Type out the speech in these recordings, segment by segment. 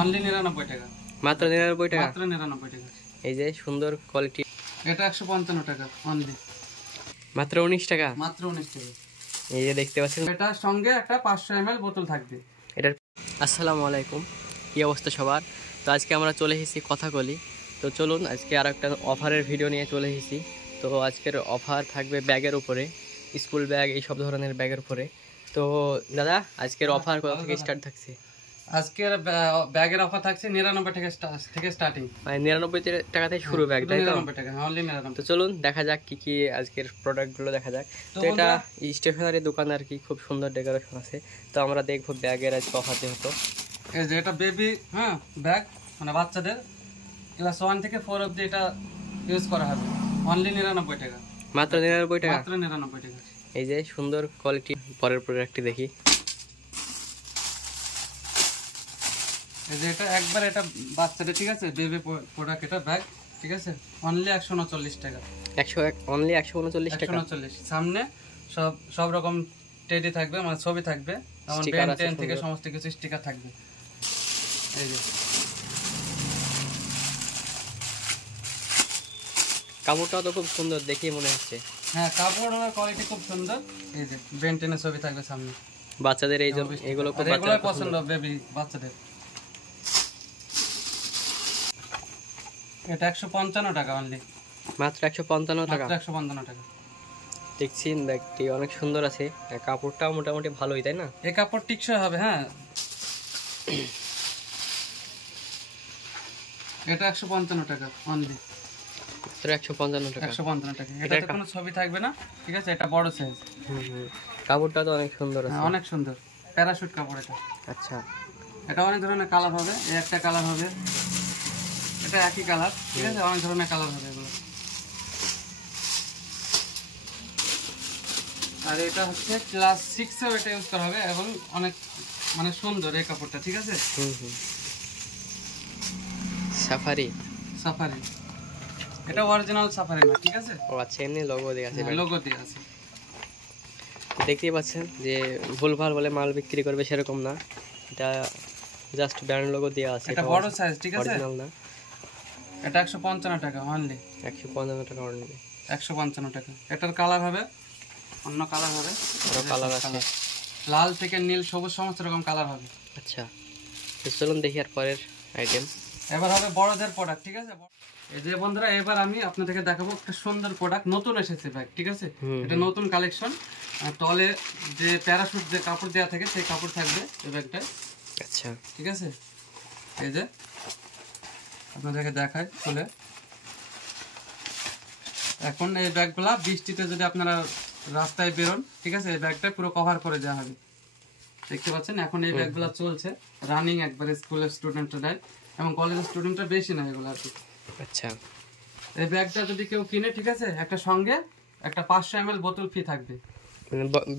Only 99 টাকা, মাত্র 99 টাকা, মাত্র 99 টাকা। এই যে সুন্দর কোয়ালিটি, এটা 155 টাকা অনলি, মাত্র 19 টাকা, মাত্র 19 টাকা। এই যে দেখতে পাচ্ছেন, এটার সঙ্গে একটা 500 ml বোতল থাকবে। এটার আসসালামু আলাইকুম, কী অবস্থা সবার? তো আজকে আমরা চলে এসেছি কথাকলি। তো চলুন আজকে আর একটা অফারের ভিডিও নিয়ে চলে এসেছি। তো আজকের অফার থাকবে ব্যাগের উপরে, স্কুল ব্যাগ, এই সব ধরনের ব্যাগের উপরে। তো দাদা আজকের অফার কত থেকে স্টার্ট থাকছে? আজকের ব্যাগের অফার থাকছে 99 টাকা থেকে স্টার্টিং, মানে 99 টাকা থেকে শুরু ব্যাগ, তাই তো? 99 টাকা, অনলি 99। তো চলুন দেখা যাক কি কি আজকের প্রোডাক্টগুলো দেখা যাক। তো এটা স্টেশনারি দোকান আর কি, খুব সুন্দর ডেকোরেশন আছে। তো আমরা দেখবো ব্যাগের আজকে অফার যেহেতু। এই যে এটা বেবি ব্যাগ, মানে বাচ্চাদের ক্লাস 1 থেকে 4 অবধি এটা ইউজ করা হবে, অনলি 99 টাকা, মাত্র 99 টাকা, মাত্র 99 টাকা। এই যে সুন্দর কোয়ালিটি। পরের প্রোডাক্টটি দেখি। এই যে এটা একবার এটা বাচ্চাদের, ঠিক আছে, বেবি প্রোডাক্ট, এটা ব্যাগ, ঠিক আছে, অনলি 139 টাকা, 101, অনলি 139 টাকা। 139। সামনে সব রকম টেডি থাকবে, মানে ছবি থাকবে, যেমন Sticker বেন আছে টেন থেকে সুন্দর। সমস্ত কিছু স্টিকার থাকবে। এই যে কাপড়টাও তো খুব সুন্দর দেখেই মনে হচ্ছে। হ্যাঁ, কাপড়ের কোয়ালিটি খুব সুন্দর। এই যে বেন টেনের ছবি থাকবে সামনে। বাচ্চাদের এই জন্য এগুলো খুব এগুলোই পছন্দ বেবি বাচ্চাদের। এটা 155 টাকা অনলি, মাত্র 155 টাকা, মাত্র 155 টাকা। দেখছেন ব্যাগটি অনেক সুন্দর আছে, কাপড়টাও মোটামুটি ভালোই, তাই না? এই কাপড় টিকসই হবে। হ্যাঁ, এটা 155 টাকা অনলি, মাত্র 155 টাকা, 155 টাকা। এটাতে কোনো ছবি থাকবে না, ঠিক আছে, এটা বড় সাইজ। কাপড়টা তো অনেক সুন্দর আছে, অনেক সুন্দর প্যারাশুট কাপড় এটা। আচ্ছা, এটা অনেক ধরনের কালার হবে, এই একটা কালার হবে, এটা একই কালার, ঠিক আছে, অনেক ধরনের কালার হবে এগুলো। আর এটা হচ্ছে ক্লাস 6এও এটা ইউজ করা হবে, এবং অনেক মানে সুন্দর এই কাপড়টা, ঠিক আছে। সাফারি, সাফারি, এটা অরিজিনাল সাফারি না, ঠিক আছে। ও আচ্ছা, এমনি লোগো দেওয়া আছে, লোগো দেওয়া আছে। দেখতেই পাচ্ছেন যে ভুলভাল বলে মাল বিক্রি করবে সেরকম না, এটা জাস্ট ব্র্যান্ড লোগো দেওয়া আছে। এটা বড় সাইজ, ঠিক আছে, অরিজিনাল না। এটা 155 টাকা অনলি, 155 টাকা অনলি, 155 টাকা। এটার কালার হবে, অন্য কালার হবে, আরো কালার আছে, লাল থেকে নীল সবুজ সমস্ত রকম কালার হবে। আচ্ছা, তো চলুন দেখি আর পরের আইটেম। এবার হবে বড়দের প্রোডাক্ট, ঠিক আছে। এই যে বন্ধুরা, এবার আমি আপনাদেরকে দেখাবো একটা সুন্দর প্রোডাক্ট, নতুন এসেছে ব্যাগ, ঠিক আছে। এটা নতুন কালেকশন, তলে যে প্যারাশুট যে কাপড় দেওয়া থাকে সেই কাপড় থাকবে এই ব্যাগটায়, আচ্ছা, ঠিক আছে। এই যে আপনাদেরকে দেখায় খুলে। এখন এই ব্যাগগুলা বৃষ্টিতে যদি আপনারা রাস্তায় বেরোন, ঠিক আছে, এই ব্যাগটা পুরো কভার করে দেওয়া হবে, দেখতে পাচ্ছেন। এখন এই ব্যাগগুলা চলছে রানিং, একবারে স্কুলের স্টুডেন্টরা দেয়, এবং কলেজের স্টুডেন্টরা বেশি না এগুলো আর কি। আচ্ছা, এই ব্যাগটা যদি কেউ কিনে, ঠিক আছে, একটা সঙ্গে একটা 500 ml বোতল ফ্রি থাকবে,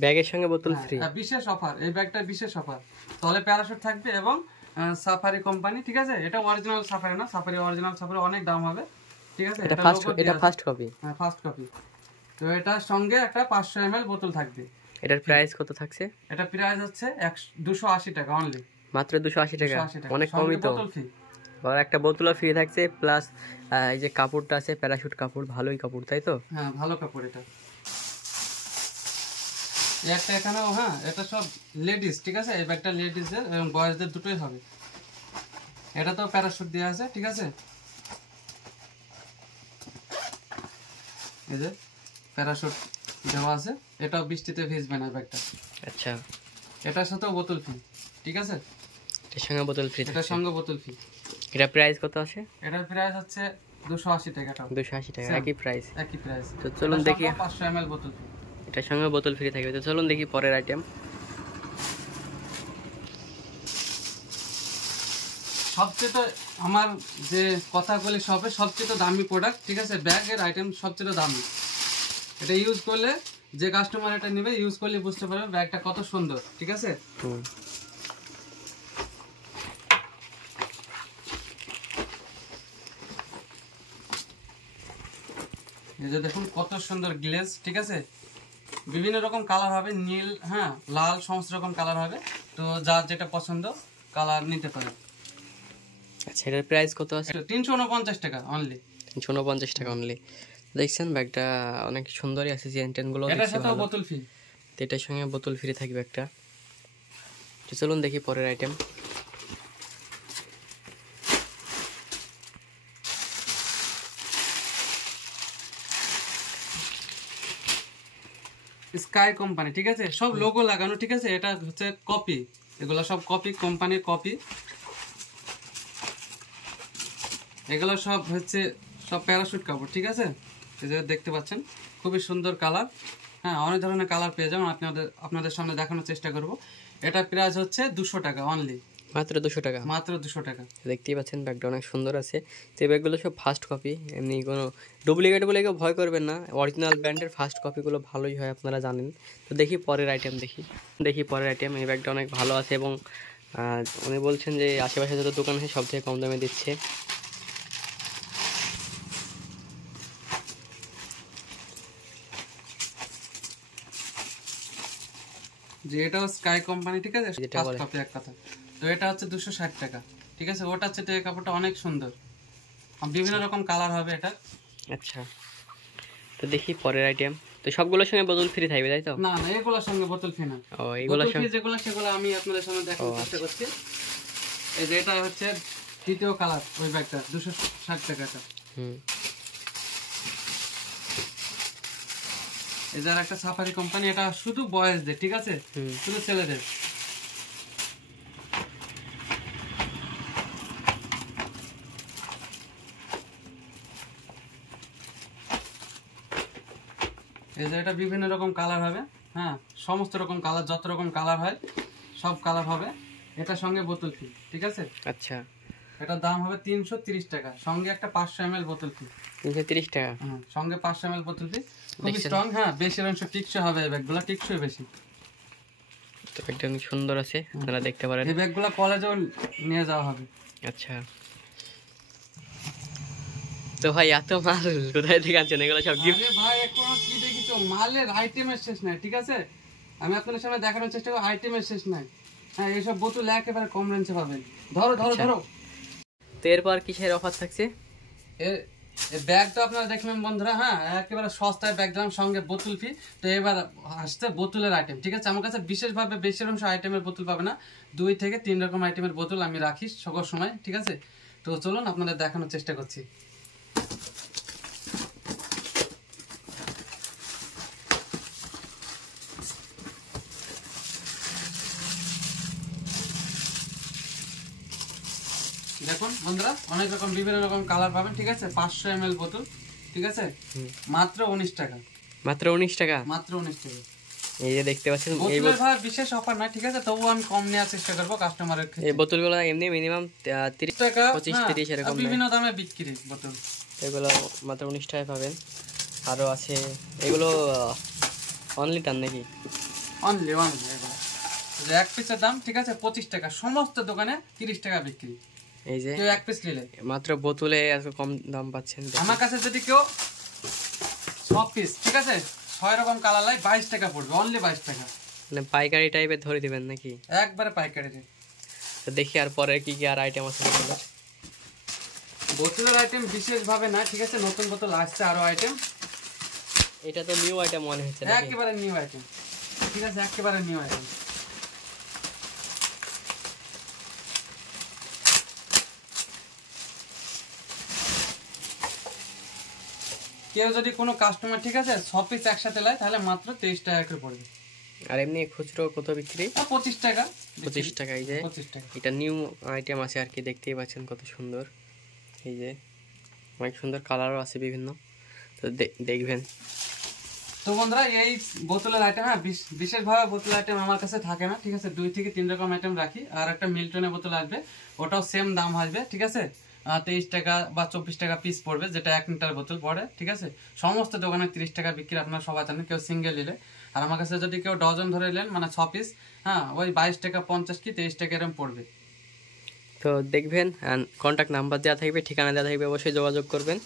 ব্যাগের সঙ্গে বোতল ফ্রি। বিশেষ অফার, এই ব্যাগটা বিশেষ অফার। তলে প্যারাশুট থাকবে এবং সাফারি কোম্পানি, ঠিক আছে। এটা অরিজিনাল সাফারি না, সাফারি অরিজিনাল সাফারি অনেক দাম হবে, ঠিক আছে। এটা ফার্স্ট কপি, হ্যাঁ, ফার্স্ট কপি। তো এটার সঙ্গে একটা 500 ml বোতল থাকবে। এটার প্রাইস কত থাকছে? এটা প্রাইস হচ্ছে 280 টাকা অনলি, মাত্র 280 টাকা, অনেক কমই তো। আর একটা বোতলও ফ্রি থাকছে, প্লাস এই যে কাপড়টা আছে প্যারাশুট কাপড়, ভালোই কাপড়, তাই তো? হ্যাঁ, ভালো কাপড় এটা। একটা এখানেও, হ্যাঁ, এটা সব লেডিস, ঠিক আছে। এই ব্যাগটা লেডিসদের এবং বয়েজদের দুটোই হবে। এটা তো প্যারাশুট দেওয়া আছে, ঠিক আছে। এই যে প্যারাশুট দেওয়া আছে, এটাও বৃষ্টিতে ভিজবে না ব্যাগটা। আচ্ছা, এটার সাথেও বোতল ফ্রি, ঠিক আছে, এটার সঙ্গে বোতল ফ্রি, এটার সঙ্গে বোতল ফ্রি। এটা প্রাইস কত আছে? এটার প্রাইস হচ্ছে 280 টাকা, 280 টাকা, একই প্রাইস, একই প্রাইস। তো চলুন দেখি। 500 ml বোতল ফ্রি, এটার সঙ্গে বোতল ফ্রি থাকবে। তো চলুন দেখি পরের আইটেম। সবচেয়ে তো আমার যে কথাগুলি সবচেয়ে দামি প্রোডাক্ট, ঠিক আছে, ব্যাগের আইটেম সবচেয়ে দামি। এটা ইউজ করলে যে কাস্টমার এটা নেবে, ইউজ করলে বুঝতে পারবে ব্যাগটা কত সুন্দর, ঠিক আছে। এই যে দেখুন কত সুন্দর গ্লেজ, ঠিক আছে, বিভিন্ন রকম কালার হবে, নীল, হ্যাঁ, লাল, সমস্ত রকম কালার হবে। তো যার যেটা পছন্দ কালার নিতে পারে। আচ্ছা, এটার প্রাইস কত আছে? 349 টাকা অনলি। 349 টাকা অনলি। দেখছেন ব্যাগটা অনেক সুন্দরই আছে, চেন টেন গুলো এটার সাথে বোতল ফ্রি। তো এটার সঙ্গে বোতল ফ্রি থাকবে একটা। তো চলুন দেখি পরের আইটেম। স্কাই কোম্পানি, ঠিক আছে, সব লোগো লাগানো, ঠিক আছে। এটা হচ্ছে কপি, এগুলো সব কপি, কোম্পানির কপি। এগুলো সব হচ্ছে সব প্যারাশুট কাপড়, ঠিক আছে। এই যে দেখতে পাচ্ছেন খুবই সুন্দর কালার। হ্যাঁ, অনেক ধরনের কালার পেয়ে যাবেন, আপনাদের সামনে দেখানোর চেষ্টা করব। এটা প্রাইস হচ্ছে 200 টাকা অনলি, মাত্র 200 টাকা, মাত্র 200 টাকা। দেখতেই পাচ্ছেন ব্যাগটা অনেক সুন্দর আছে। তো এই ব্যাগগুলো সব ফার্স্ট কপি, এমনি কোনো ডুপ্লিকেট বলে কেউ ভয় করবেন না, অরিজিনাল ব্র্যান্ডের ফার্স্ট কপিগুলো ভালোই হয়, আপনারা জানেন। তো দেখি পরের আইটেম, দেখি পরের আইটেম। এই ব্যাগটা অনেক ভালো আছে এবং উনি বলছেন যে আশেপাশে যত দোকান আছে সব থেকে কম দামে দিচ্ছে। যে এটাও স্কাই কোম্পানি, ঠিক আছে, যেটা ফার্স্ট বলে। কপি এক কথা। তো এটা হচ্ছে 260 টাকা, ঠিক আছে। ওটা হচ্ছে এই কাপড়টা অনেক সুন্দর, বিভিন্ন রকম কালার হবে এটা। আচ্ছা, তো দেখি পরের আইটেম। তো সবগুলোর সঙ্গে বোতল ফ্রি থাকবে, তাই তো? না না, এগুলোর সঙ্গে বোতল ফ্রি না। ও, এগুলোর বোতল ফ্রি সঙ্গে যেগুলো সেগুলো আমি আপনাদের সামনে দেখানোর চেষ্টা করছি। এই যে এটা হচ্ছে তৃতীয় কালার, ওই ব্যাগটা 260 টাকাটা। হুম, এই যে একটা সাফারি কোম্পানি, এটা শুধু বয়েজদের, ঠিক আছে, শুধু ছেলেদের। এই যে এটা বিভিন্ন রকম কালার হবে, হ্যাঁ, সমস্ত রকম কালার, যত রকম কালার হয় সব কালার হবে। এটার সঙ্গে বোতল ফ্রি, ঠিক আছে। আচ্ছা, এটার দাম হবে 330 টাকা, সঙ্গে একটা 500 ml বোতল ফ্রি। 330 টাকা, হ্যাঁ, সঙ্গে 500 ml বোতল ফ্রি। খুব স্ট্রং, হ্যাঁ, বেশি অংশ টিকসই হবে এই ব্যাগগুলো, টিকসই বেশি। তো ব্যাগটা অনেক সুন্দর আছে, আপনারা দেখতে পারেন। এই ব্যাগগুলো কলেজেও নিয়ে যাওয়া হবে। আচ্ছা, তো ভাই এত মাল কোথায় থেকে আনছেন? এগুলো সব গিফট? আরে ভাই, এখনো কি দেখিছো, মালের আইটেমের শেষ নাই, ঠিক আছে। আমি আপনাদের সামনে দেখানোর চেষ্টা করি, আইটেমের শেষ নাই। হ্যাঁ, এইসব বোতল একেবারে কম রেঞ্জে পাবেন। ধরো ধরো ধরো। তো এরপর কিসের অফার থাকছে? এই ব্যাগ তো আপনারা দেখলেন বন্ধুরা, হ্যাঁ, একেবারে সস্তায় ব্যাগ দিলাম, সঙ্গে বোতল ফ্রি। তো এবার আসছে বোতলের আইটেম, ঠিক আছে। আমার কাছে বিশেষভাবে বেশি অংশ আইটেমের বোতল পাবে না, 2 থেকে 3 রকম আইটেমের বোতল আমি রাখি সকল সময়, ঠিক আছে। তো চলুন আপনাদের দেখানোর চেষ্টা করছি। দেখুন বন্ধুরা, অনেক রকম বিভিন্ন রকম কালার পাবেন, ঠিক আছে। 500 ml বোতল, ঠিক আছে, মাত্র 19 টাকা, মাত্র 19 টাকা, মাত্র 19 টাকা। এই যে দেখতে পাচ্ছেন এই বোতলের ভাই বিশেষ অফার না, ঠিক আছে, তবুও আমি কম নেওয়ার চেষ্টা করবো কাস্টমারের ক্ষেত্রে। এই বোতলগুলো এমনি মিনিমাম 30 টাকা, 25-30 এরকম বিভিন্ন দামে বিক্রি বোতল। এগুলো মাত্র 19 টাকায় পাবেন। আরো আছে এগুলো অনলি টান নাকি? অনলি অনলি যে এক পিসের দাম, ঠিক আছে, 25 টাকা। সমস্ত দোকানে 30 টাকা বিক্রি। এই যে কেউ এক পিস নিলে মাত্র বোতলে এত কম দাম পাচ্ছেন। আমার কাছে যদি কেউ 6 পিস, ঠিক আছে, 6 রকম কালার লাই 22 টাকা পড়বে, অনলি 22 টাকা। মানে পাইকারি টাইপের ধরে দিবেন নাকি? একবারে পাইকারি রেট। তো দেখি আর পরে কি কি আর আইটেম আছে বোতলের। বোতলের আইটেম বিশেষ ভাবে না, ঠিক আছে, নতুন বোতল আসছে আরো আইটেম। এটা তো নিউ আইটেম মনে হচ্ছে নাকি? একেবারে নিউ আইটেম, ঠিক আছে, একেবারে নিউ আইটেম। কেউ যদি কোনো কাস্টমার, ঠিক আছে, 6 পিস একসাথে নেয় তাহলে মাত্র 23 টাকা করে পড়বে। আর এমনি খুচরো কত বিক্রি? 25 টাকা, 25 টাকা। এই যে 25 টাকা। এটা নিউ আইটেম আছে আর কি, দেখতেই পাচ্ছেন কত সুন্দর। এই যে অনেক সুন্দর কালারও আছে বিভিন্ন, তো দেখবেন। তো বন্ধুরা, এই বোতলের আইটেম, হ্যাঁ, বিশেষভাবে বোতলের আইটেম আমার কাছে থাকে না, ঠিক আছে। 2 থেকে 3 রকম আইটেম রাখি। আর একটা মিল্টনের বোতল আসবে, ওটাও সেম দাম আসবে, ঠিক আছে। 23 টাকা বা 24 টাকা পিস পড়বে, যেটা 1 লিটার বোতল পড়ে, ঠিক আছে। সমস্ত দোকানে 30 টাকা বিক্রি, আপনারা সবাই জানেন, কেউ সিঙ্গেল নিলে। আর আমার কাছে যদি কেউ ডজন ধরে নেন, মানে 6 পিস, হ্যাঁ, ওই 22 টাকা 50 কি 23 টাকা এরকম পড়বে। তো দেখবেন, কন্ট্যাক্ট নাম্বার দেওয়া থাকবে, ঠিকানা দেওয়া থাকবে, অবশ্যই যোগাযোগ করবেন।